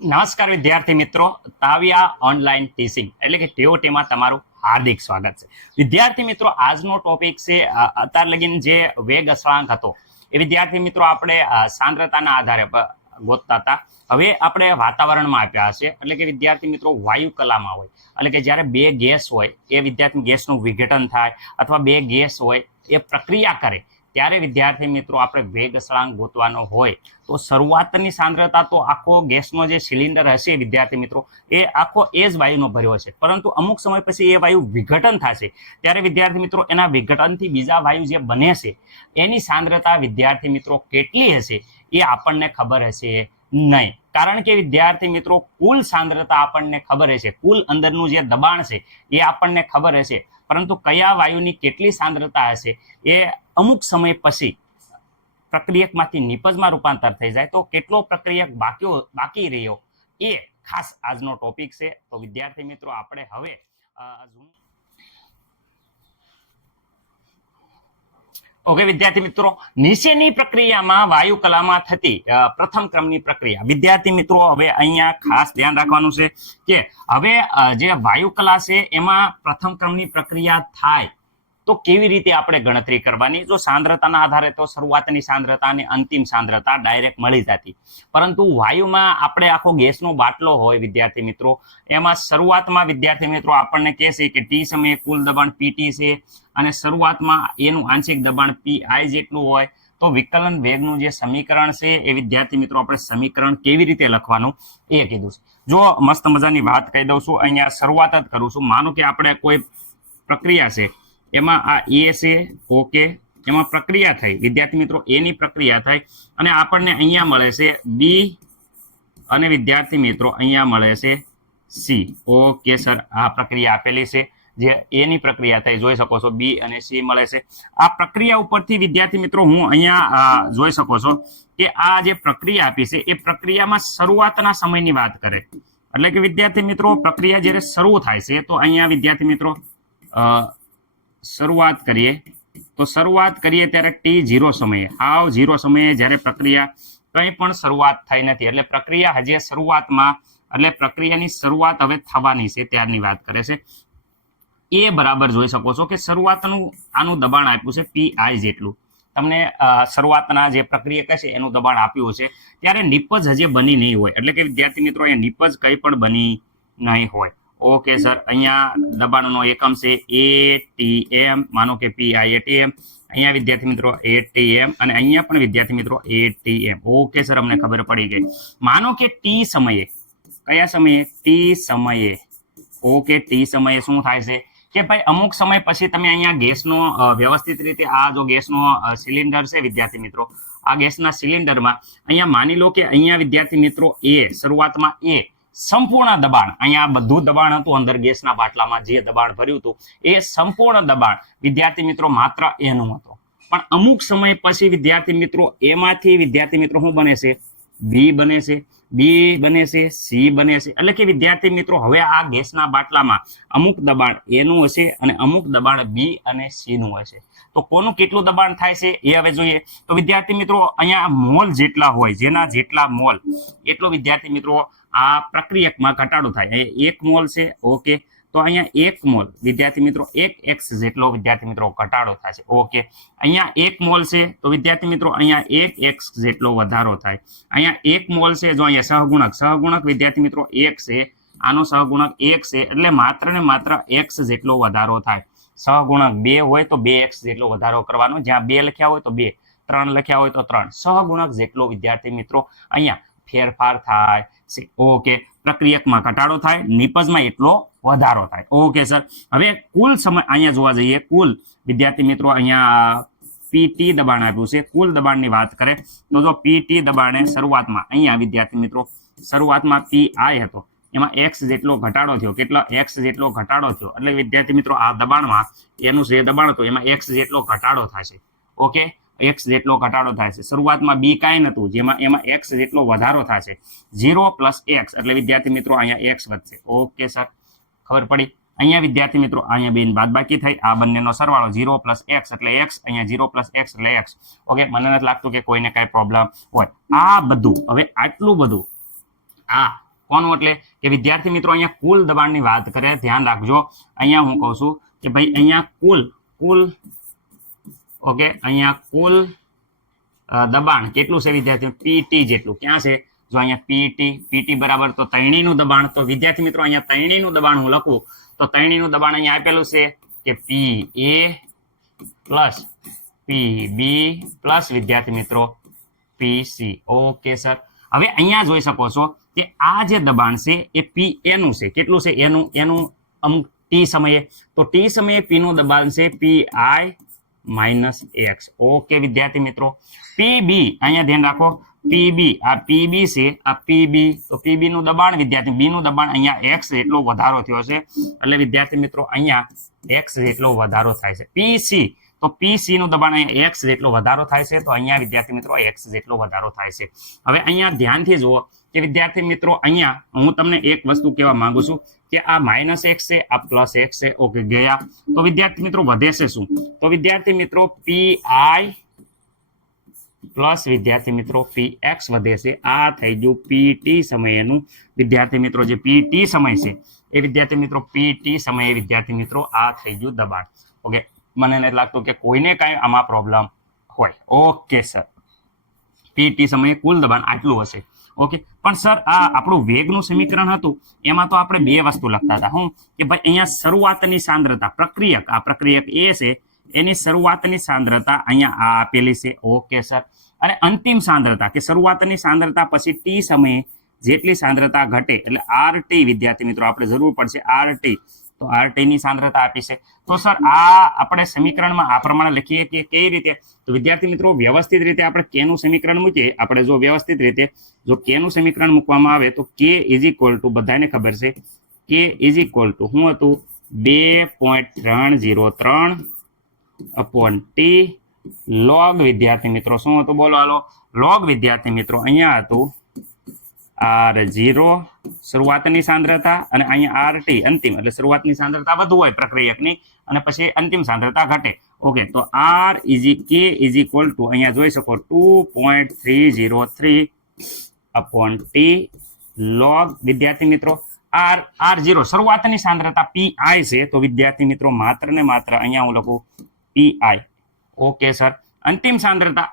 નમસ્કાર વિદ્યાર્થી મિત્રો, તાવિયા ઓનલાઈન ટીચિંગ એટલે કે ટીઓટીમાં તમારું હાર્દિક સ્વાગત છે. વિદ્યાર્થી મિત્રો, આજનો ટોપિક છે અત્યાર લગીન જે વેગ અસળાંક હતો એ વિદ્યાર્થી મિત્રો આપણે સાંદ્રતાના આધારે ગોતતા હતા. હવે આપણે વાતાવરણમાં આપ્યા હશે એટલે કે વિદ્યાર્થી મિત્રો વાયુ કલામાં હોય એટલે કે જ્યારે બે ગેસ હોય એ વિદ્યાર્થી ગેસનું વિઘટન થાય અથવા બે ગેસ હોય એ પ્રક્રિયા કરે ત્યારે વિદ્યાર્થી મિત્રો આપણે વેગ અસળાંક ગોતવાનો હોય તો શરૂઆતની સાંદ્રતા તો આખો ગેસનો જે સિલિન્ડર હશે વિદ્યાર્થી મિત્રો એ આખો એ જ વાયુનો ભર્યો હશે, પરંતુ અમુક સમય પછી એ વાયુ વિઘટન થશે ત્યારે વિદ્યાર્થી મિત્રો એના વિઘટનથી બીજા વાયુ જે બને છે એની સાંદ્રતા વિદ્યાર્થી મિત્રો કેટલી હશે એ આપણને ખબર હશે નહીં. કારણ કે વિદ્યાર્થી મિત્રો કુલ સાંદ્રતા આપણને ખબર હશે, કુલ અંદરનું જે દબાણ છે એ આપણને ખબર હશે, પરંતુ કયા વાયુની કેટલી સાંદ્રતા હશે એ અમુક સમય પછી પ્રક્રિયકમાંથી નિપજમાં રૂપાંતર થઈ જાય તો કેટલો પ્રક્રિયક બાકી રહ્યો એ ખાસ આજનો ટોપિક છે. તો વિદ્યાર્થી મિત્રો આપણે હવે ઓકે વિદ્યાર્થી મિત્રો, નીચેની પ્રક્રિયામાં વાયુ કલામાં થતી પ્રથમ ક્રમની પ્રક્રિયા. વિદ્યાર્થી મિત્રો હવે અહીંયા ખાસ ધ્યાન રાખવાનું છે કે હવે જે વાયુ કલા છે એમાં પ્રથમ ક્રમની પ્રક્રિયા થાય તો કેવી રીતે આપણે ગણતરી કરવાની. જો સાંદ્રતાના આધારે તો શરૂઆતની સાંદ્રતા અને અંતિમ સાંદ્રતા ડાયરેક્ટ મળી જતી, પરંતુ વાયુમાં આપણે આખો ગેસનો બાટલો હોય વિદ્યાર્થી મિત્રો, એમાં શરૂઆતમાં વિદ્યાર્થી મિત્રો આપણને કહે છે કે ટી સમયે કુલ દબાણ પીટી છે અને શરૂઆતમાં એનું આંશિક દબાણ પીઆઈ જેટલું હોય તો વિકલન વેગનું જે સમીકરણ છે એ વિદ્યાર્થી મિત્રો આપણે સમીકરણ કેવી રીતે લખવાનું એ કીધું છે. જો મસ્ત મજાની વાત કહી દઉં છું, અહીંયા શરૂઆત જ કરું છું. માનો કે આપણે કોઈ પ્રક્રિયા છે એમાં આ એ છે, ઓકે, એમાં પ્રક્રિયા થઈ વિદ્યાર્થી મિત્રો, એની પ્રક્રિયા થઈ અને આપણને અહીંયા મળે છે બી અને વિદ્યાર્થી મિત્રો અહીંયા મળે છે સી. ઓકે સર, આ પ્રક્રિયા આપેલી છે જે એની પ્રક્રિયા થઈ, જોઈ શકો છો બી અને સી મળે છે. આ પ્રક્રિયા ઉપરથી વિદ્યાર્થી મિત્રો હું અહીંયા જોઈ શકો છો કે આ જે પ્રક્રિયા આપી છે એ પ્રક્રિયામાં શરૂઆતના સમયની વાત કરે એટલે કે વિદ્યાર્થી મિત્રો પ્રક્રિયા જ્યારે શરૂ થાય છે તો અહીંયા વિદ્યાર્થી મિત્રો શરૂઆત કરીએ ત્યારે T0 સમયે, હાવ 0 સમયે જ્યારે પ્રક્રિયા કંઈ પણ શરૂઆત થઈ નથી એટલે પ્રક્રિયા હજી શરૂઆતમાં એટલે પ્રક્રિયાની શરૂઆત હવે થવાની છે ત્યારની વાત કરે છે. એ બરાબર જોઈ શકો છો કે શરૂઆતનું આનું દબાણ આપ્યું છે પીઆઈ જેટલું, તમને શરૂઆતના જે પ્રક્રિયક છે એનું દબાણ આપ્યું છે ત્યારે નિપજ હજી બની નહીં હોય એટલે કે વિદ્યાર્થી મિત્રો અહીંયા નિપજ કંઈ પણ બની નહીં હોય. ઓકે સર, અહીંયા દબાણનો એકમ છે એટીએમ, માનો કે પીઆઈ એટીએમ, અહીંયા વિદ્યાર્થી મિત્રો એટીએમ અને અહીંયા પણ વિદ્યાર્થી મિત્રો એટીએમ. ઓકે સર, અમને ખબર પડી ગઈ. માનો કે ટી સમયે, કયા સમયે? ટી સમયે. ઓકે, ટી સમયે શું થાય છે કે ભાઈ અમુક સમય પછી તમે અહીંયા ગેસનો વ્યવસ્થિત રીતે આ જો ગેસનો સિલિન્ડર છે વિદ્યાર્થી મિત્રો, આ ગેસના સિલિન્ડરમાં અહીંયા માની લો કે અહીંયા વિદ્યાર્થી મિત્રો એ શરૂઆતમાં એ સંપૂર્ણ દબાણ, અહીંયા બધું દબાણ હતું અંદર ગેસના બાટલામાં જે દબાણ ભર્યું હતું એ સંપૂર્ણ દબાણ વિદ્યાર્થી મિત્રો માત્ર એનું હતું, પણ અમુક સમય પછી વિદ્યાર્થી મિત્રો એમાંથી વિદ્યાર્થી મિત્રો શું બને છે? બી બને છે, બી બને છે, સી બને છે. એટલે કે વિદ્યાર્થી મિત્રો હવે આ ગેસના બાટલામાં અમુક દબાણ એનું હશે અને અમુક દબાણ બી અને સી નું હશે. તો કોનું કેટલું દબાણ થાય છે એ હવે જોઈએ. તો વિદ્યાર્થી મિત્રો અહીંયા મોલ જેટલા હોય, જેના જેટલા મોલ એટલો વિદ્યાર્થી મિત્રો આ પ્રક્રિયકમાં ઘટાડો થાય. એક મોલ છે, ઓકે, તો અહીંયા એક મોલ વિદ્યાર્થી મિત્રો એક એક્સ જેટલો વિદ્યાર્થી મિત્રો ઘટાડો થાય છે. ઓકે, અહીંયા એક મોલ છે તો વિદ્યાર્થી મિત્રો અહીંયા એક એક્સ જેટલો વધારો થાય. અહીંયા એક મોલ છે, જો અહીંયા સહગુણક વિદ્યાર્થી મિત્રો એક છે, આનો સહગુણક એક છે એટલે માત્ર ને માત્ર એક્સ જેટલો વધારો થાય. સહગુણક 2 હોય તો 2x જેટલો વધારો કરવાનો, જ્યાં 2 લખ્યા હોય તો 2, 3 લખ્યા હોય તો 3, સહગુણક જેટલો વિદ્યાર્થી મિત્રો અહીંયા ફેરફાર થાય છે. ઓકે, પ્રક્રિયકમાં ઘટાડો થાય, નિપજમાં એટલો વધારો થાય. ઓકે સર, હવે કુલ સમય અહીંયા જોવા જઈએ, કુલ વિદ્યાર્થી મિત્રો અહીંયા પીટી દબાણ આપ્યું છે, કુલ દબાણની વાત કરે તો જો પીટી દબાણે શરૂઆતમાં અહીંયા વિદ્યાર્થી મિત્રો શરૂઆતમાં પીઆઈ હતો, એમાં એક્સ જેટલો ઘટાડો થયો. કેટલો? એક્સ જેટલો ઘટાડો થયો એટલે વિદ્યાર્થી મિત્રો આ દબાણમાં એનું જે દબાણ હતું એમાં એક્સ જેટલો ઘટાડો થશે. ઓકે, એક્સ જેટલો ઘટાડો થાય છે. શરૂઆતમાં બી કાંઈ નહોતું, જેમાં એમાં એક્સ જેટલો વધારો થશે. 0 + x એટલે વિદ્યાર્થી મિત્રો અહીંયા એક્સ વધશે. ઓકે સર, ખબર પડી? અહીંયા વિદ્યાર્થી મિત્રો અહીંયા બેન બાદબાકી થઈ, આ બંનેનો સરવાળો 0 + x એટલે x, અહીંયા 0 + x એટલે x. ઓકે, મને નથી લાગતું કે કોઈને કાંઈ પ્રોબ્લેમ હોય. આ બધું હવે આટલું બધું આ કોનું એટલે કે વિદ્યાર્થી મિત્રો અહીંયા કુલ દબાણની વાત કરે, ધ્યાન રાખજો. અહીંયા હું કહું છું કે ભાઈ અહીંયા કુલ ઓકે, અહીંયા કુલ દબાણ કેટલું છે વિદ્યાર્થી? પીટી જેટલું. ક્યાં છે? જો અહીંયા પીટી બરાબર તો ત્રણેયનું દબાણ. તો વિદ્યાર્થી મિત્રો અહીંયા ત્રણેયનું દબાણ હું લખું તો ત્રણેયનું દબાણ અહીંયા આપેલું છે કે PA પ્લસ PB પ્લસ વિદ્યાર્થી મિત્રો PC. ઓકે સર, હવે અહીંયા જોઈ શકો છો કે આ જે દબાણ છે એ PA નું છે. કેટલું છે? એનું અમુક ટી સમયે, તો ટી સમયે P નું દબાણ છે PI માઇનસ x. ઓકે વિદ્યાર્થી મિત્રો, PB અહીંયા ધ્યાન રાખો, PB આ PB છે, આ PB, તો PB નું દબાણ વિદ્યાર્થી B નું દબાણ અહીંયા x જેટલો વધારો થયો છે, એટલે વિદ્યાર્થી મિત્રો અહીંયા x જેટલો વધારો થાય છે. PC તો PC નું દબાણ અહીંયા x જેટલો વધારો થાય છે, તો અહીંયા વિદ્યાર્થી મિત્રો x જેટલો વધારો થાય છે. હવે અહીંયા ધ્યાનથી જુઓ કે વિદ્યાર્થી મિત્રો અહીંયા હું તમને એક વસ્તુ કહેવા માંગુ છું કે આ માઇનસ x છે, આ પ્લસ x છે. ઓકે ગયા. તો વિદ્યાર્થી મિત્રો વધે છે શું? તો વિદ્યાર્થી મિત્રો PI પ્લસ વિદ્યાર્થી મિત્રો PX વધે છે. આ થઈ ગયું PT સમયનું વિદ્યાર્થી મિત્રો, જે PT સમય છે એ વિદ્યાર્થી મિત્રો PT સમયે વિદ્યાર્થી મિત્રો આ થઈ ગયું દબાણ. ઓકે, મને નથી લાગતું કે કોઈને કાંઈ આમાં પ્રોબ્લેમ હોય. ઓકે સર, PT સમયે કુલ દબાણ આટલું હશે. ઓકે, પણ સર આ આપણું વેગનું સમીકરણ હતું એમાં તો આપણે બે વસ્તુ લખતા હતા. હું કે ભાઈ અહીંયા શરૂઆતની સાંદ્રતા, પ્રક્રિયક, આ પ્રક્રિયક એ છે એની શરૂઆતની સાંદ્રતા અહીંયા આ આપેલી છે. ઓકે સર, અને અંતિમ સાંદ્રતા કે શરૂઆતની સાંદ્રતા પછી t સમયે જેટલી સાંદ્રતા ઘટે એટલે RT વિદ્યાર્થી મિત્રો આપણે જરૂર પડશે RT. તો RT ની સાંદ્રતા આપી છે. તો સર આ આપણે સમીકરણમાં આ પ્રમાણે લખીએ કે કઈ રીતે? તો વિદ્યાર્થી મિત્રો વ્યવસ્થિત રીતે આપણે k નું સમીકરણ મૂકીએ. આપણે જો વ્યવસ્થિત રીતે જો k નું સમીકરણ મૂકવામાં આવે તો k ઇઝ ઇક્વલ ટુ, બધાને ખબર છે k ઇઝ ઇક્વલ ટુ શું હતું? 2.303 અપોન t લોગ વિદ્યાર્થી મિત્રો શું હતું? બોલો હાલો. લોગ વિદ્યાર્થી મિત્રો અહીંયા હતું R0 શરૂઆતની સાંદ્રતા અને અહીંયા RT અંતિમ, એટલે શરૂઆતની સાંદ્રતા વધુ હોય પ્રક્રિયકની અને પછી અંતિમ સાંદ્રતા ઘટે. ઓકે, તો k ઇઝ ઇક્વલ ટુ અહીંયા જોઈ શકો 2.303 અપોન t લોગ વિદ્યાર્થી મિત્રો R0 શરૂઆતની સાંદ્રતા PI છે, તો વિદ્યાર્થી મિત્રો માત્ર ને માત્ર અહીંયા હું લખું PI. ઓકે સર, અંતિમ સાંદ્રતા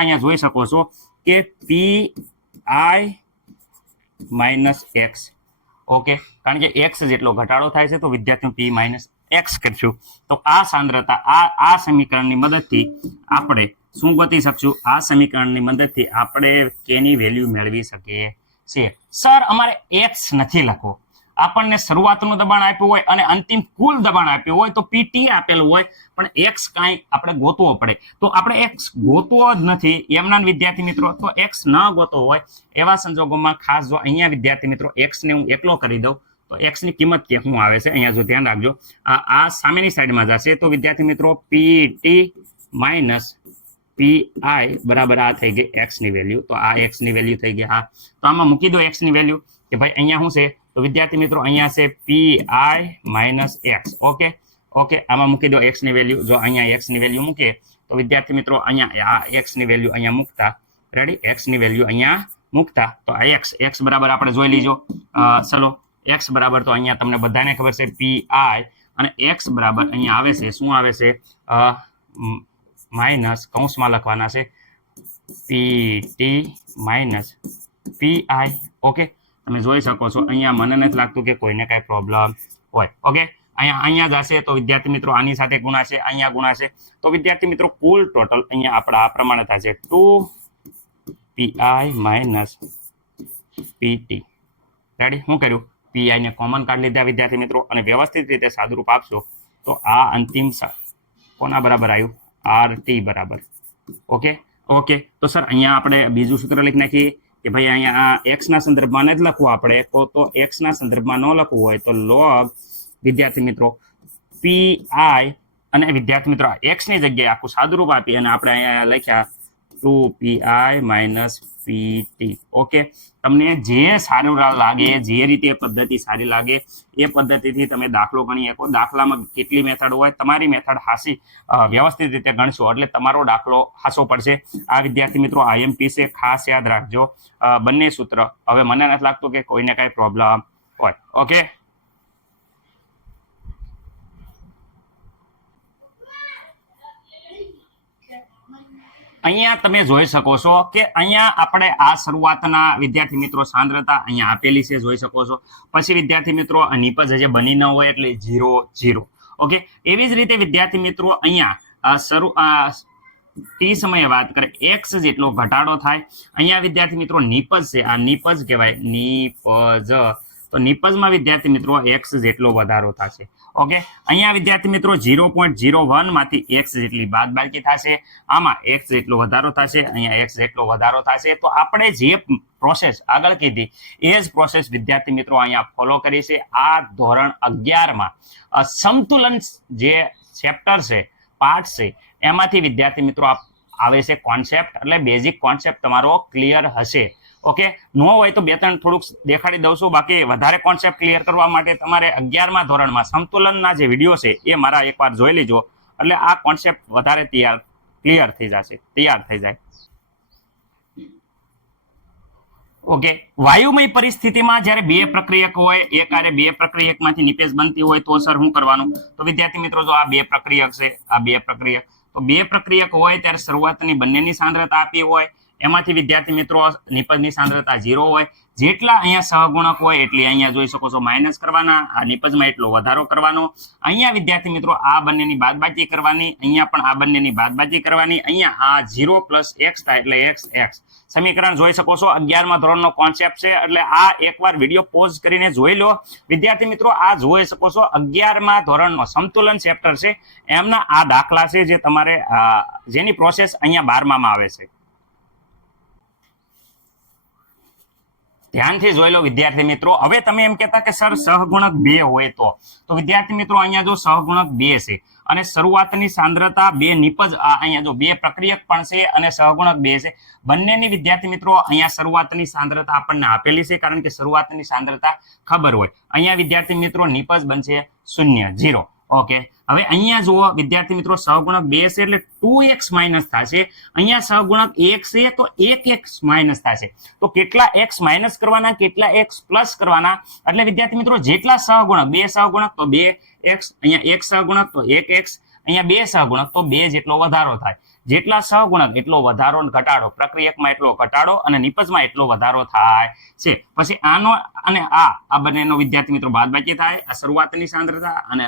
અહીંયા જોઈ શકો છો કે PI માઇનસ x. ઓકે, કારણ કે x જેટલો ઘટાડો થાય છે તો વિદ્યાર્થી P માઇનસ x કરશું. તો આ સાંદ્રતા આ સમીકરણની મદદથી આપણે શું ગોતી શકશું? આ સમીકરણની મદદથી આપણે k ની વેલ્યુ મેળવી શકીએ છીએ. સર અમારે x નથી લખવો, આપણને શરૂઆતનું દબાણ આપ્યું હોય અને અંતિમ કુલ દબાણ આપ્યું હોય તો PT આપેલું હોય, પણ x કાંઈ આપણે ગોતવો પડે. તો આપણે x ગોતવો જ નથી એમના વિદ્યાર્થી મિત્રો, તો x ન ગોતવો હોય એવા સંજોગોમાં ખાસ જો અહીંયા વિદ્યાર્થી મિત્રો x ને હું એકલો કરી દઉં તો x ની કિંમત કે શું આવે છે અહીંયા જો ધ્યાન રાખજો, આ સામેની સાઈડમાં જશે તો વિદ્યાર્થી મિત્રો PT માઇનસ PI બરાબર આ થઈ ગઈ x ની વેલ્યુ. તો આ x ની વેલ્યુ થઈ ગઈ. હા, તો આમાં મૂકી દો x ની વેલ્યુ કે ભાઈ અહીંયા શું છે? તો વિદ્યાર્થી મિત્રો અહીંયા છે PI માઇનસ x. ઓકે, આમાં મૂકી દો x ની વેલ્યુ. જો અહીંયા x ની વેલ્યુ મૂકીએ તો વિદ્યાર્થી મિત્રો અહીંયા આ x ની વેલ્યુ અહીંયા મૂકતા, રેડી, x ની વેલ્યુ અહીંયા મૂકતા તો આ x બરાબર આપણે જોઈ લીજો. ચલો, x બરાબર તો અહીંયા તમને બધાને ખબર છે PI, અને x બરાબર અહીંયા આવે છે શું આવે છે? માઇનસ કૌંસમાં લખવાના છે PT માઇનસ PI. ઓકે, તમે જોઈ શકો છો અહીંયા મને નથી લાગતું કે કોઈને કાંઈ પ્રોબ્લેમ હોય. ઓકે, અહીંયા જશે તો વિદ્યાર્થી મિત્રો આની સાથે ગુણાશે, અહીંયા ગુણાશે, તો વિદ્યાર્થી મિત્રો કુલ ટોટલ અહીંયા આપણા આ પ્રમાણે થશે 2PI માઇનસ PT. રેડી, શું કર્યું? PI ને કોમન કાઢી લીધા વિદ્યાર્થી મિત્રો, અને વ્યવસ્થિત રીતે સાદુરૂપ આપશો તો આ અંતિમ કોના બરાબર આવ્યું? RT બરાબર. ઓકે, તો સર અહીંયા આપણે બીજું સૂત્ર લખી નાખીએ કે ભાઈ અહીંયા x ના સંદર્ભમાં જ લખવું આપણે, તો x ના સંદર્ભમાં ન લખવું હોય તો log વિદ્યાર્થી મિત્રો PI અને વિદ્યાર્થી મિત્રો x ની જગ્યાએ આખું સાદુરૂપ આપી અને આપણે અહીંયા લખ્યા 2pi માઇનસ પીટી. ઓકે, તમને જે સારું લાગે, જે રીતે પદ્ધતિ સારી લાગે એ પદ્ધતિથી તમે દાખલો ગણી શકો. દાખલામાં કેટલી મેથડ હોય, તમારી મેથડ હાસી વ્યવસ્થિત રીતે ગણશો એટલે તમારો દાખલો હાસો પડશે. આ વિદ્યાર્થી મિત્રો આઈએમપી છે, ખાસ યાદ રાખજો બંને સૂત્ર. હવે મને નથી લાગતું કે કોઈને કાંઈ પ્રોબ્લેમ હોય. ઓકે, અહીંયા તમે જોઈ શકો છો કે અહીંયા આપણે આ શરૂઆતના વિદ્યાર્થી મિત્રો સાંદ્રતા અહીંયા આપેલી છે, જોઈ શકો છો. પછી વિદ્યાર્થી મિત્રો નિપજ હજી બની ન હોય એટલે 0 0. ઓકે, એવી જ રીતે વિદ્યાર્થી મિત્રો અહીંયા ટી સમયે વાત કરે x જેટલો ઘટાડો થાય. અહીંયા વિદ્યાર્થી મિત્રો નિપજ છે, આ નિપજ કહેવાય, નિપજ. તો નિપજમાં વિદ્યાર્થી મિત્રો x જેટલો વધારો થશે. ઓકે, અહીંયા વિદ્યાર્થી મિત્રો 0.01 માંથી x જેટલી બાદબાકી થશે. આમાં x જેટલો વધારો થશે, અહીંયા x જેટલો વધારો થશે. તો આપણે જે પ્રોસેસ આગળ કીધી એ જ પ્રોસેસ વિદ્યાર્થી મિત્રો અહીંયા ફોલો કરી છે. આ ધોરણ 11માં સમતુલન જે ચેપ્ટર છે, પાર્ટ છે, એમાંથી વિદ્યાર્થી મિત્રો આવે છે કોન્સેપ્ટ. એટલે બેઝિક કોન્સેપ્ટ તમારો ક્લિયર હશે. ઓકે, નો હોય તો 2-3 થોડુંક દેખાડી દઉં છું. બાકી વધારે કોન્સેપ્ટ ક્લિયર કરવા માટે તમારે 11મા ધોરણમાં સમતુલનના જે વિડીયો છે એ મારા એકવાર જોઈ લેજો, એટલે આ કોન્સેપ્ટ વધારે ક્લિયર થઈ જશે, તૈયાર થઈ જાય. ઓકે, વાયુમય પરિસ્થિતિમાં જ્યારે બે પ્રક્રિયક હોય, એક આરે બે પ્રક્રિયકમાંથી નિપેજ બનતી હોય તો સર શું કરવાનું? તો વિદ્યાર્થી મિત્રો જો આ બે પ્રક્રિયક છે, આ બે પ્રક્રિયક, તો બે પ્રક્રિયક હોય ત્યારે શરૂઆતની બંનેની સાંદ્રતા આપી હોય, એમાંથી વિદ્યાર્થી મિત્રો નિપજની સાંદ્રતા 0 હોય. જેટલા અહીંયા સહગુણક હોય એટલે અહીંયા જોઈ શકો છો માઇનસ કરવાના, આ નિપજમાં એટલો વધારો કરવાનો. અહીંયા વિદ્યાર્થી મિત્રો આ બંનેની બાદબાકી કરવાની, અહીંયા પણ આ બંનેની બાદબાકી કરવાની. અહીંયા આ 0 પ્લસ x થાય એટલે x. સમીકરણ જોઈ શકો છો, 11મા ધોરણનો કોન્સેપ્ટ છે, એટલે આ એકવાર વિડીયો પોઝ કરીને જોઈ લો. વિદ્યાર્થી મિત્રો આ જોઈ શકો છો 11મા ધોરણનો સમતુલન ચેપ્ટર છે, એમના આ દાખલા છે જે તમારે જેની પ્રોસેસ અહીંયા 12માં આવે છે. ધ્યાનથી જોઈ લો વિદ્યાર્થી મિત્રો. હવે તમે એમ કહેતા કે સર સહગુણક 2 હોય તો વિદ્યાર્થી મિત્રો અહીંયા જો સહગુણક 2 છે અને શરૂઆતની સાંદ્રતા 2 નિપજ, અહીંયા જો બે પ્રક્રિયક પણ છે અને સહગુણક 2 છે. બંનેની વિદ્યાર્થી મિત્રો અહીંયા શરૂઆતની સાંદ્રતા આપણને આપેલી છે, કારણ કે શરૂઆતની સાંદ્રતા ખબર હોય. અહીંયા વિદ્યાર્થી મિત્રો નિપજ બનશે 0 0. ઓકે, હવે અહીંયા જુઓ વિદ્યાર્થી મિત્રો સહગુણક 2 છે એટલે 2x માઇનસ થશે. અહીંયા સહગુણક 1 છે તો 1x માઇનસ થશે. તો કેટલા x માઇનસ કરવાના, કેટલા x પ્લસ કરવાના? એટલે વિદ્યાર્થી મિત્રો જેટલા સહગુણક, 2 સહગુણક તો 2x, અહીંયા 1 સહગુણક તો 1x, અહીંયા 2 સહગુણક તો 2 જેટલો વધારો થાય. જેટલા સહગુણક એટલો વધારો ઘટાડો, પ્રક્રિયકમાં એટલો ઘટાડો અને નિપજમાં એટલો વધારો થાય છે. પછી આનો અને આ બંનેનો વિદ્યાર્થી મિત્રો બાદબાકી થાય. આ શરૂઆતની સાંદ્રતા અને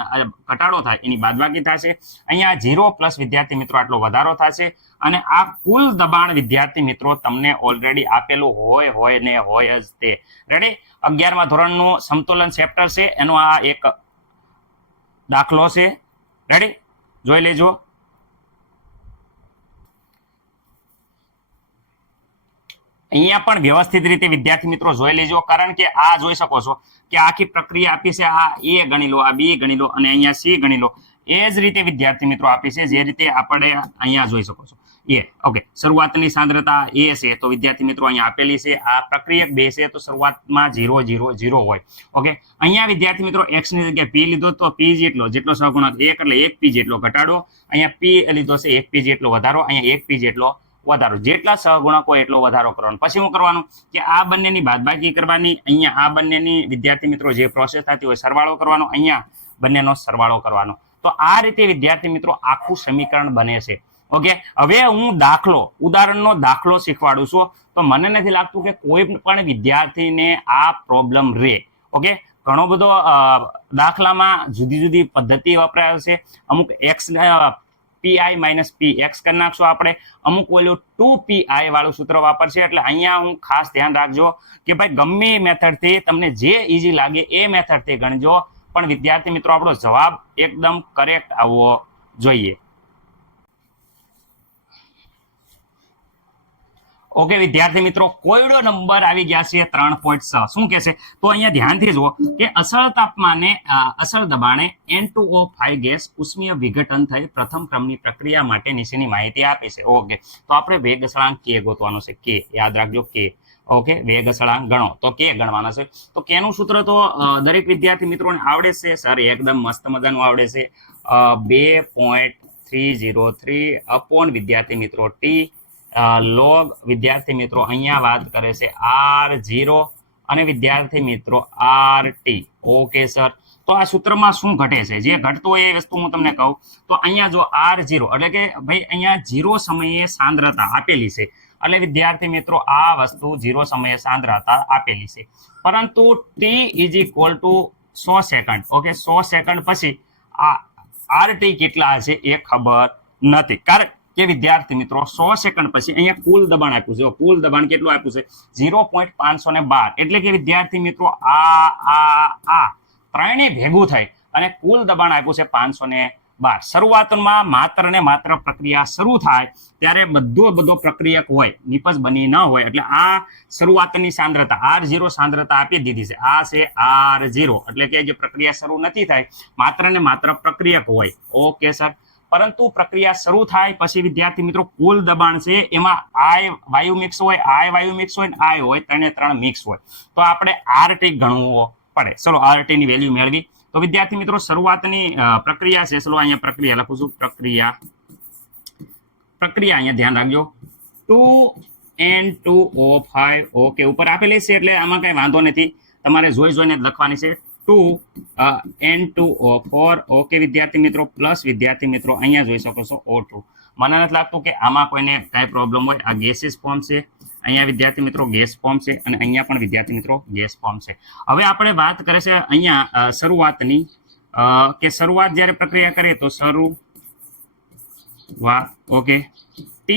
ઘટાડો થાય એની બાદબાકી થશે. અહીંયા 0 પ્લસ વિદ્યાર્થી મિત્રો આટલો વધારો થશે. અને આ કુલ દબાણ વિદ્યાર્થી મિત્રો તમને ઓલરેડી આપેલું હોય ને હોય જ તે. રેડી, 11મા ધોરણનું સમતુલન ચેપ્ટર છે, એનો આ એક દાખલો છે. રેડી, જોઈ લેજો. અહીંયા પણ વ્યવસ્થિત રીતે વિદ્યાર્થી મિત્રો જોઈ લેજો, કારણ કે આ જોઈ શકો છો કે આખી પ્રક્રિયા આપી છે. આ A ગણી લો, આ B ગણી લો અને અહીંયા C ગણી લો. એ જ રીતે વિદ્યાર્થી મિત્રો આપી છે, જે રીતે આપણે અહીંયા જોઈ શકો છો. ઓકે, શરૂઆતની સાંદ્રતા A છે તો વિદ્યાર્થી મિત્રો અહીંયા આપેલી છે. આ પ્રક્રિયક 2 છે તો શરૂઆતમાં 0 0 0 હોય. ઓકે, અહીંયા વિદ્યાર્થી મિત્રો x ની જગ્યાએ p લીધો તો p જેટલો સહગુણક 1 એટલે 1p જેટલો ઘટાડો. અહીંયા p લીધો છે 1p જેટલો વધારો, અહીંયા 1p જેટલો વધારો. જેટલા સહગુણકો એટલો વધારો કરવાનો. પછી શું કરવાનું કે આ બંનેની બાદબાકી કરવાની. અહીંયા આ બંનેની વિદ્યાર્થી મિત્રો જે પ્રોસેસ થતી હોય સરવાળો કરવાનો, અહીંયા બંનેનો સરવાળો કરવાનો. તો આ રીતે વિદ્યાર્થી મિત્રો આખું સમીકરણ બને છે. ઓકે, હવે હું ઉદાહરણનો દાખલો શીખવાડું છું, તો મને નથી લાગતું કે કોઈ પણ વિદ્યાર્થીને આ પ્રોબ્લેમ રહે. ઓકે, ઘણો બધો દાખલામાં જુદી જુદી પદ્ધતિ વપરાય છે. અમુક x pi માઇનસ px કરી નાખશો આપણે, અમુક ઓલું 2pi વાળું સૂત્ર વાપરશે. એટલે અહીંયા હું ખાસ ધ્યાન રાખજો કે ભાઈ ગમે મેથડથી તમને જે ઈઝી લાગે એ મેથડથી ગણજો, પણ વિદ્યાર્થી મિત્રો આપણો જવાબ એકદમ કરેક્ટ આવવો જોઈએ. ઓકે વિદ્યાર્થી મિત્રો, કોયડો નંબર આવી ગયા છે 3.6. શું કે છે તો અહીંયા ધ્યાનથી જુઓ કે અસલ તાપમાને અસલ દબાણે N2O5 ગેસ ઉષ્મીય વિઘટન થઈ પ્રથમ ક્રમની પ્રક્રિયા માટે નીચેની માહિતી આપી છે. ઓકે, તો આપણે વેગ અચળાંક કે ગોતવાનો છે. કે યાદ રાખજો, કે. ઓકે, વેગ અચળાંક ગણો તો કે ગણવાનો છે. તો કેનું સૂત્ર તો દરેક વિદ્યાર્થી મિત્રોને આવડે છે સર, એકદમ મસ્ત મજાનું આવડે છે. 2.303 અપોન વિદ્યાર્થી મિત્રો ટી લોગ વિદ્યાર્થી મિત્રો અહીંયા વાત કરે છે R0 અને વિદ્યાર્થી મિત્રો RT. ઓકે સર, તો આ સૂત્રમાં શું ઘટે છે, જે ઘટતો હોય એ વસ્તુ હું તમને કહું. તો અહીંયા જો R0 એટલે કે ભાઈ અહીંયા 0 સમયે સાંદ્રતા આપેલી છે, એટલે વિદ્યાર્થી મિત્રો આ વસ્તુ 0 સમયે સાંદ્રતા આપેલી છે, પરંતુ T is equal to 100 second. Okay, 100 second પછી આ RT કેટલા હશે એ ખબર નથી, કારણ કે વિદ્યાર્થી મિત્રો 100 સેકન્ડ પછી અહીંયા કુલ દબાણ આપ્યું છે. કુલ દબાણ કેટલું આપ્યું છે 0.512, એટલે કે વિદ્યાર્થી મિત્રો આ ત્રણેય ભેગું થઈ અને કુલ દબાણ આપ્યું છે 512. શરૂઆતમાં માત્ર ને માત્ર પ્રક્રિયા શરૂ થાય ત્યારે બધો પ્રક્રિયક હોય, નિપજ બની ન હોય, એટલે આ શરૂઆતની સાંદ્રતા R0 સાંદ્રતા આપી દીધી છે. આ છે R0, એટલે કે જે પ્રક્રિયા શરૂ નથી થાય, માત્ર ને માત્ર પ્રક્રિયક હોય. ઓકે સર, પરંતુ પ્રક્રિયા શરૂ થાય પછી વિદ્યાર્થી મિત્રો કુલ દબાણ છે એમાં I વાયુ મિક્સ હોય, I વાયુ મિક્સ હોય, I હોય, ત્રણ મિક્સ હોય, તો આપણે RT ગણવો પડે. ચલો RT ની વેલ્યુ મેળવી. તો વિદ્યાર્થી મિત્રો શરૂઆતની પ્રક્રિયા છે, ચલો અહીંયા પ્રક્રિયા લખું છું. પ્રક્રિયા અહીંયા ધ્યાન રાખજો 2N2O5. ઓકે, ઉપર આપેલી છે એટલે આમાં કઈ વાંધો નથી, તમારે જોઈને લખવાની છે. 2N2O4. ઓકે વિદ્યાર્થી મિત્રો, પ્લસ વિદ્યાર્થી મિત્રો અહીંયા જોઈ શકો છો O2. મને નથી લાગતું કે આમાં કોઈને કાંઈ પ્રોબ્લેમ હોય. આ ગેસીસ ફોર્મ છે, અહીંયા વિદ્યાર્થી મિત્રો ગેસ ફોર્મ છે, અને અહીંયા પણ વિદ્યાર્થી મિત્રો ગેસ ફોર્મ છે. હવે આપણે વાત કરે છે અહીંયા શરૂઆતની, કે શરૂઆત જ્યારે પ્રક્રિયા કરીએ તો okay, T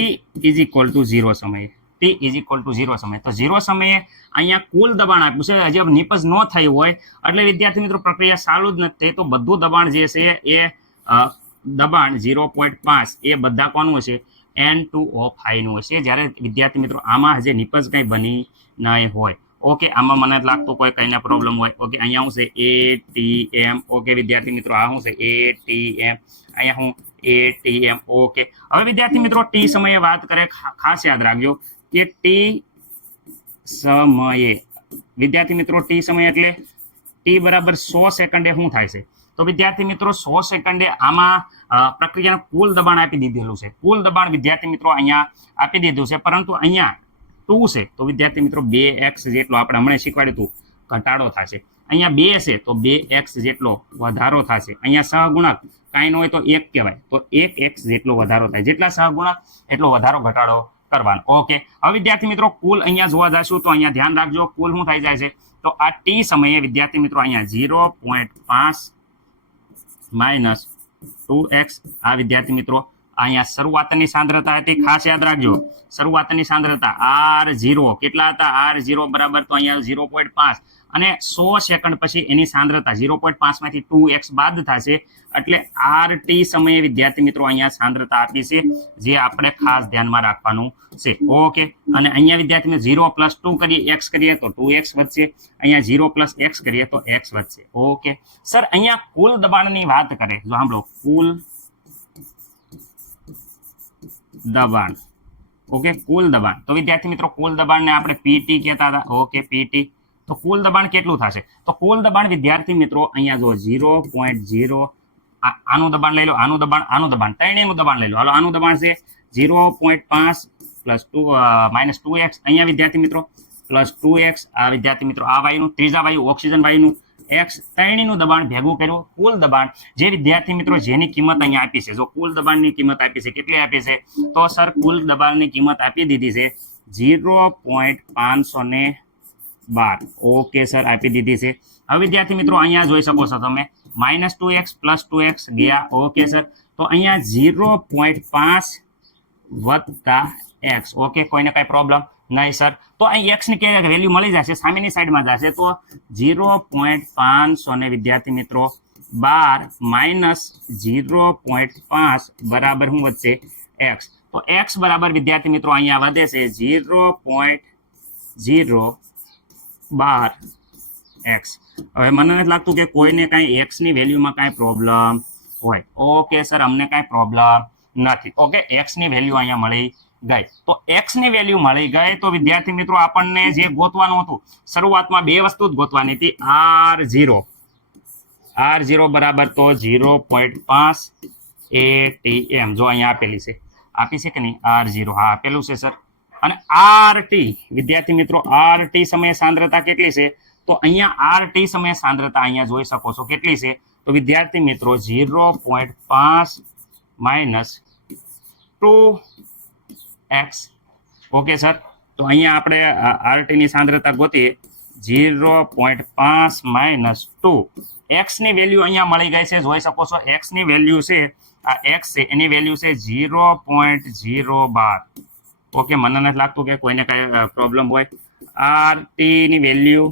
is equal to 0 સમયે. T ઇઝ ઇક્વલ ટુ 0 સમયે. તો 0 સમયે અહીંયા કુલ દબાણ આપ્યું છે, હજી નિપજ ન થઈ હોય એટલે વિદ્યાર્થી મિત્રો પ્રક્રિયા ચાલુ જ નથી, તો બધું દબાણ જે છે એ દબાણ 0.5 એ બધા કોનું હશે N2O5 નું હશે, જ્યારે વિદ્યાર્થી મિત્રો આમાં હજી નિપજ કંઈ બની નહીં હોય. ઓકે, આમાં મને લાગતું કોઈ કઈને પ્રોબ્લેમ હોય. ઓકે, અહીંયા શું છે ATM. ઓકે વિદ્યાર્થી મિત્રો આ શું છે ATM, અહીંયા હું ATM. ઓકે, હવે વિદ્યાર્થી મિત્રો ટી સમયે વાત કરે, ખાસ યાદ રાખજો કે ટી સમયે વિદ્યાર્થી મિત્રો ટી સમય એટલે ટી બરાબર 100 સેકન્ડે શું થાય છે, તો વિદ્યાર્થી મિત્રો 100 સેકન્ડે આમાં પ્રક્રિયાનું કુલ દબાણ આપી દીધેલું છે. કુલ દબાણ વિદ્યાર્થી મિત્રો અહીંયા આપી દીધું છે, પરંતુ અહીંયા 2 છે તો વિદ્યાર્થી મિત્રો 2x જેટલો આપણે હમણાં શીખવાડ્યું હતું ઘટાડો થશે. અહીંયા 2 છે તો 2x જેટલો વધારો થશે. અહીંયા સહગુણક કાંઈ ન હોય તો 1 કહેવાય, તો 1x જેટલો વધારો થાય. જેટલા સહગુણક એટલો વધારો ઘટાડો કરવાનો. ઓકે, હવે વિદ્યાર્થી મિત્રો કુલ અહીંયા જોવા જશું તો અહીંયા ધ્યાન રાખજો કુલ શું થઈ જાય છે, તો આ ટી સમયે વિદ્યાર્થી મિત્રો અહીંયા 0.5 માઇનસ 2x. આ વિદ્યાર્થી મિત્રો અહીંયા શરૂઆતની સાંદ્રતા હતી, ખાસ યાદ રાખજો શરૂઆતની સાંદ્રતા R0 કેટલા હતા, R0 બરાબર તો અહીંયા 0.5, અને 100 સેકન્ડ પછી એની સાંદ્રતા 0.5 માંથી 2x બાદ થશે, એટલે RT સમયે વિદ્યાર્થી મિત્રો અહીંયા સાંદ્રતા આપી છે, જે આપણે ખાસ ધ્યાનમાં રાખવાનું છે. ઓકે, અને અહીંયા વિદ્યાર્થી મિત્રો 0 + 2 કરીએ, x કરીએ તો 2x વધશે, અહીંયા 0 + x કરીએ તો x વધશે. ઓકે સર, અહીંયા કુલ દબાણની વાત કરે, જો સાંભળો કુલ દબાણ. ઓકે, કુલ દબાણ, તો વિદ્યાર્થી મિત્રો કુલ દબાણને આપણે PT કહેતા હતા. Okay, PT. તો કુલ દબાણ કેટલું થશે, તો કુલ દબાણ વિદ્યાર્થી મિત્રો અહીંયા જો 0.0, આનું દબાણ લઈ લો, આનું દબાણ ત્રણેયનું દબાણ લઈ લો. હાલો, આનું દબાણ છે 0.5 + 2 - 2x, અહીંયા વિદ્યાર્થી મિત્રો +2x. આ વિદ્યાર્થી મિત્રો આ વાયુનું, ત્રીજા વાયુ ઓક્સિજન વાયુનું x, ત્રણેયનું દબાણ ભેગું કર્યું, કુલ દબાણ જે વિદ્યાર્થી મિત્રો જેની કિંમત અહીંયા આપી છે, જો કુલ દબાણની કિંમત આપી છે, કેટલી આપી છે, તો સર કુલ દબાણની કિંમત આપી દીધી છે 0.512. ઓકે સર, આપી દીધી છે. હવે વિદ્યાર્થી મિત્રો અહીંયા જોઈ શકો છો તમે -2x + 2x ગયા. ઓકે સર, તો અહીંયા 0.5 વત્તા x. ઓકે, કોઈને કઈ પ્રોબ્લેમ નહીં સર, તો અહીં x ની કે વેલ્યુ મળી જશે, સામેની સાઈડમાં જશે, તો 0.500 ને વિદ્યાર્થી મિત્રો 12 - 0.5 બરાબર શું વધશે x. તો એક્સ બરાબર વિદ્યાર્થી મિત્રો અહીંયા વધે છે 0.012 એક્સ. હવે મને નથી લાગતું કે કોઈને કાંઈ એક્સ ની વેલ્યુમાં કાંઈ પ્રોબ્લેમ હોય. ઓકે સર, અમને કાંઈ પ્રોબ્લેમ નથી. ઓકે, એક્સ ની વેલ્યુ અહીંયા મળી ગઈ. તો એક્સ ની વેલ્યુ મળી ગઈ તો વિદ્યાર્થી મિત્રો આપણને જે ગોતવાનું હતું શરૂઆતમાં બે વસ્તુ જ ગોતવાની હતી. R0 બરાબર તો 0.5 ATM જો અહીંયા આપેલી છે, આપી છે કે નહીં? R0 હા આપેલું છે સર. અને RT વિદ્યાર્થી મિત્રો RT સમય સાંદ્રતા કેટલી છે? તો અહીંયા RT સમય સાંદ્રતા અહીંયા જોઈ શકો છો કેટલી છે? તો વિદ્યાર્થી મિત્રો 0.5 માઇનસ 2x. ઓકે સર, તો અહીંયા આપણે RT ની સાંદ્રતા ગોતીએ 0.5 માઇનસ 2. x ની વેલ્યુ અહીંયા મળી ગઈ છે, જોઈ શકો છો. x ની વેલ્યુ છે આ x છે એની વેલ્યુ છે 0.012. ઓકે, મને નથી લાગતું કે કોઈને કઈ પ્રોબ્લેમ હોય. RT ની વેલ્યુ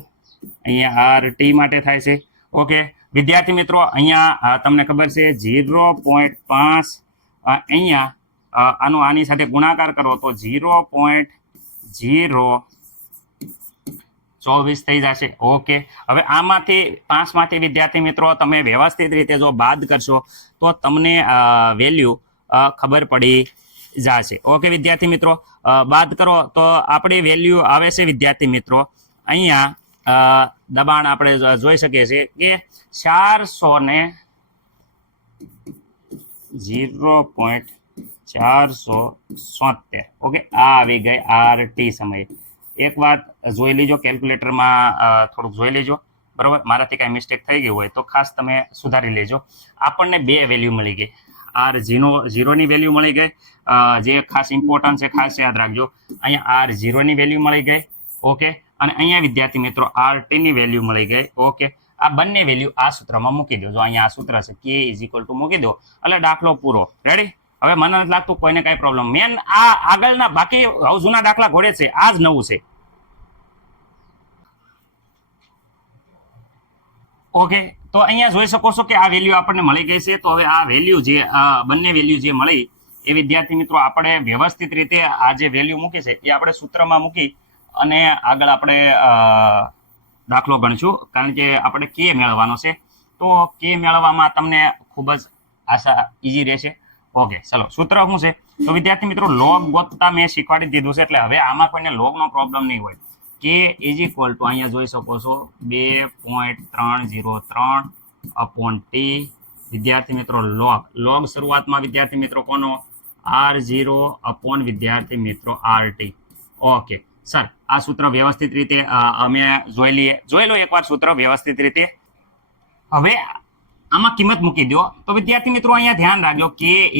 અહીંયા RT માટે થાય છે. ઓકે વિદ્યાર્થી મિત્રો, અહીંયા તમને ખબર છે 0.5 અહીંયા આનો આની સાથે ગુણાકાર કરો તો 0.024 થઈ જશે. ઓકે, હવે આમાંથી 5 માંથી વિદ્યાર્થી મિત્રો તમે વ્યવસ્થિત રીતે જો બાદ કરશો તો તમને વેલ્યુ ખબર પડી જશે. ઓકે વિદ્યાર્થી મિત્રો, બાદ કરો તો આપણી વેલ્યુ આવે છે વિદ્યાર્થી મિત્રો અહીંયા દબાણ આપણે જોઈ શકીએ છીએ કે 0.477. ઓકે, આ આવી ગઈ RT સમયે. એક વાત જોઈ લેજો, કેલ્ક્યુલેટરમાં થોડુંક જોઈ લેજો, બરોબર? મારાથી કાંઈ મિસ્ટેક થઈ ગઈ હોય તો ખાસ તમે સુધારી લેજો. આપણને બે વેલ્યુ મળી ગઈ. R0 ની વેલ્યુ મળી ગઈ, જે ખાસ ઇમ્પોર્ટન્ટ છે, ખાસ યાદ રાખજો. અહીંયા R0 ની વેલ્યુ મળી ગઈ. ઓકે, અને અહીંયા વિદ્યાર્થી મિત્રો RT ની વેલ્યુ મળી ગઈ. ઓકે, આ બંને વેલ્યુ આ સૂત્રમાં મૂકી દો. જો અહીંયા આ સૂત્ર છે K = મૂકી દો એટલે દાખલો પૂરો. રેડી? હવે મને નથી લાગતું કોઈને કાંઈ પ્રોબ્લેમ. મેન આ આગળના બાકી જૂના દાખલા ઘોડે છે, આ જ નવું છે. ઓકે, તો અહીંયા જોઈ શકો છો કે આ વેલ્યુ આપણને મળી ગઈ છે. તો હવે આ વેલ્યુ જે બંને વેલ્યુ જે મળી એ વિદ્યાર્થી મિત્રો આપણે વ્યવસ્થિત રીતે આ જે વેલ્યુ મૂકી છે એ આપણે સૂત્રમાં મૂકી અને આગળ આપણે દાખલો ગણશું, કારણ કે આપણે K મેળવવાનો છે. તો K મેળવવામાં તમને ખૂબ જ આશા ઈઝી રહેશે. ઓકે, ચલો સૂત્ર શું છે? તો વિદ્યાર્થી મિત્રો લોગ ગોતતા મેં શીખવાડી દીધું છે, એટલે હવે આમાં કોઈને લોગનો પ્રોબ્લેમ નહીં હોય. K = અહીંયા જોઈ શકો છો 2.303 / T. વિદ્યાર્થી મિત્રો લોગ શરૂઆતમાં વિદ્યાર્થી મિત્રો કોનો? R0 / વિદ્યાર્થી મિત્રો RT. ઓકે સર, આ સૂત્ર વ્યવસ્થિત રીતે અમે જોઈ લો એકવાર સૂત્ર વ્યવસ્થિત રીતે. હવે આમાં કિંમત મૂકી દો. તો વિદ્યાર્થી મિત્રો અહીંયા ધ્યાન રાખજો, K =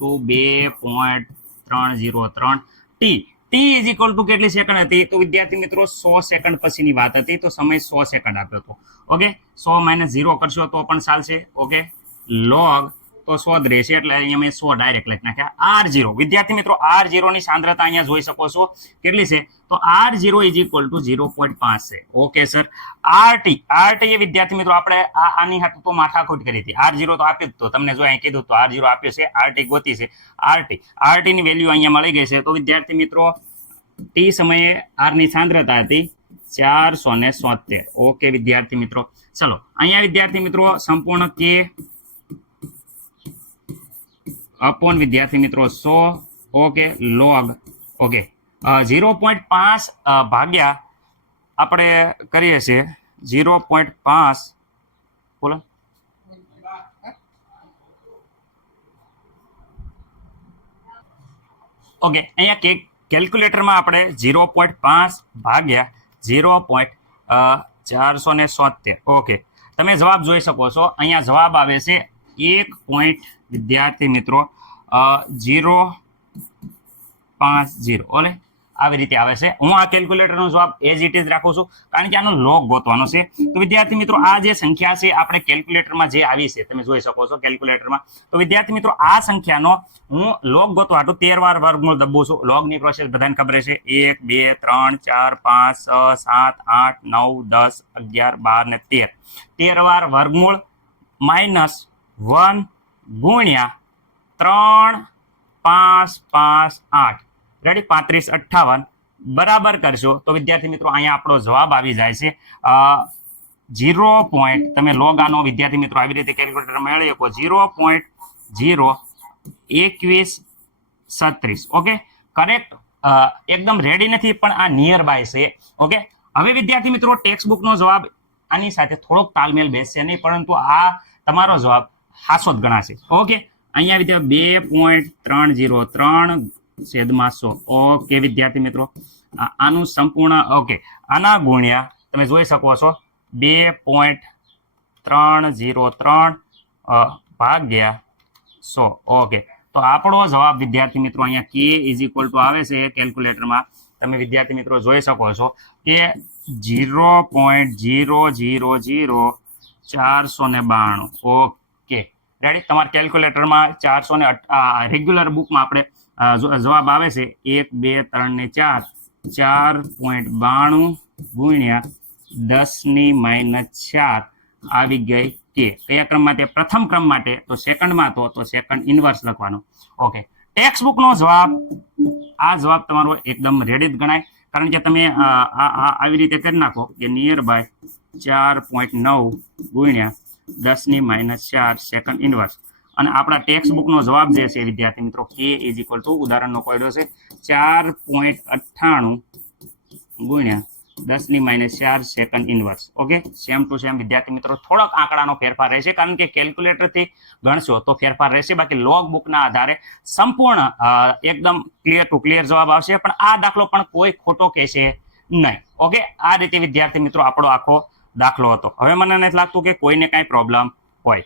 2.303 T. T = કેટલી સેકન્ડ હતી? તો વિદ્યાર્થી મિત્રો 100 સેકન્ડ પછીની વાત હતી, તો સમય 100 સેકન્ડ આપ્યો હતો. ઓકે, 100 - 0 કરશો તો પણ ચાલશે. ઓકે, લોગ તો 100 જ રહેશે, એટલે અહીંયા મેં 100 ડાયરેક્ટ લખી નાખ્યા. R0 વિદ્યાર્થી મિત્રો R0 ની સાંદ્રતા અહીંયા જોઈ શકો છો કેટલી છે? તો R0 = 0.5 છે. ઓકે સર, RT એ વિદ્યાર્થી મિત્રો આપણે આની હાથે તો માથાકૂટ કરી હતી. R0 તો આપ્યું જ, તો તમને જો અહીં કીધું તો R0 આપ્યું છે, RT ગોતી છે. RT ની વેલ્યુ અહીંયા મળી ગઈ છે. તો વિદ્યાર્થી મિત્રો T સમયે R ની સાંદ્રતા હતી 477. ઓકે વિદ્યાર્થી મિત્રો, ચલો અહીંયા વિદ્યાર્થી મિત્રો સંપૂર્ણ K / વિદ્યાર્થી મિત્રો 100. Okay, log. ઓકે, 0.5 ભાગ્યા આપણે કરીએ છીએ 0.5 બોલો. ઓકે, અહીંયા કેલ્ક્યુલેટરમાં આપણે 0.5 ભાગ્યા 0.477. ઓકે, તમે જવાબ જોઈ શકો છો. અહીંયા જવાબ આવે છે 1. વિદ્યાર્થી મિત્રો 050. ઓલે આવી રીતે આવે છે. હું આ કેલ્ક્યુલેટરનો જવાબ એઝ ઇટ ઇઝ રાખું છું, કારણ કે આનો લોગ ગોતવાનો છે. તો વિદ્યાર્થી મિત્રો આ જે સંખ્યા છે આપણે કેલ્ક્યુલેટરમાં જે આવી છે તમે જોઈ શકો છો કેલ્ક્યુલેટરમાં. તો વિદ્યાર્થી મિત્રો આ સંખ્યાનો હું લોગ ગોતવા હાટુ 13 વાર વર્ગમૂળ દબાવું છું. લોગની પ્રોસેસ બધાને ખબર છે. 1 2 3 4 5 6 7 8 9 10 11 12 ને 13. 13 વાર વર્ગમૂળ -1 ગુણ્યા 3 5 5 8 રેડી 35 58 બરાબર કરશો તો વિદ્યાર્થી મિત્રો અહીંયા આપણો જવાબ આવી જાય છે 0. તમે લોગ આનો વિદ્યાર્થી મિત્રો આવી રીતે કેલ્ક્યુલેટર મેળવી શકો 0.02136. Okay, correct. એકદમ રેડી નથી પણ આ નિયર બાય છે. ઓકે, હવે વિદ્યાર્થી મિત્રો ટેક્સ્ટ બુકનો જવાબ આની સાથે થોડોક તાલમેલ બેસશે નહીં, પરંતુ આ તમારો જવાબ હાસો જ ગણાશે. ઓકે, અહીંયા વિદ્યાર્થી 2.303/100. ઓકે વિદ્યાર્થી મિત્રો, આનું સંપૂર્ણ ઓકે, આના ગુણ્યા તમે જોઈ શકો છો 2.303 ભાગ્યા 100. ઓકે, તો આપણો જવાબ વિદ્યાર્થી મિત્રો અહીંયા કે ઇઝ ઇક્વલ ટુ આવે છે કેલ્ક્યુલેટરમાં તમે વિદ્યાર્થી મિત્રો જોઈ શકો છો કે 0.000492. ઓકે રેડી, તમારા કેલ્ક્યુલેટરમાં 400 રેગ્યુલર બુકમાં આપણે જવાબ આવે છે 1 2 3 ને 4 4.92 ગુણ્યા 10⁻⁴ આવી ગઈ કે કયા ક્રમ માટે? પ્રથમ ક્રમ માટે. તો સેકન્ડમાં તો સેકન્ડ ઇનવર્સ લખવાનો. ઓકે, ટેક્સ્ટ બુકનો જવાબ આ જવાબ તમારો એકદમ રેડી જ ગણાય, કારણ કે તમે આવી રીતે કરી નાખો કે નિયર બાય 4.9 ગુણ્યા 10⁻⁴ સેકન્ડ ઇનવર્સ, અને આપણા ટેક્સ્ટ બુકનો જવાબ જે છે વિદ્યાર્થી મિત્રો કે ઇઝ ઇક્વલ ટુ ઉદાહરણનો કોયડો છે 4.98 ગુણ્યા 10⁻⁴ second inverse. Okay, same to same વિદ્યાર્થી મિત્રો થોડોક આંકડાનો ફેરફાર રહેશે, કારણ કે કેલ્ક્યુલેટરથી ગણશો તો ફેરફાર રહેશે, બાકી લોગ બુકના આધારે સંપૂર્ણ એકદમ ક્લિયર ટુ ક્લિયર જવાબ આવશે, પણ આ દાખલો પણ કોઈ ખોટો કહેશે નહીં. ઓકે, આ રીતે વિદ્યાર્થી મિત્રો આપણો આખો દાખલો હતો. હવે મને નથી લાગતું કે કોઈને કાંઈ પ્રોબ્લેમ હોય.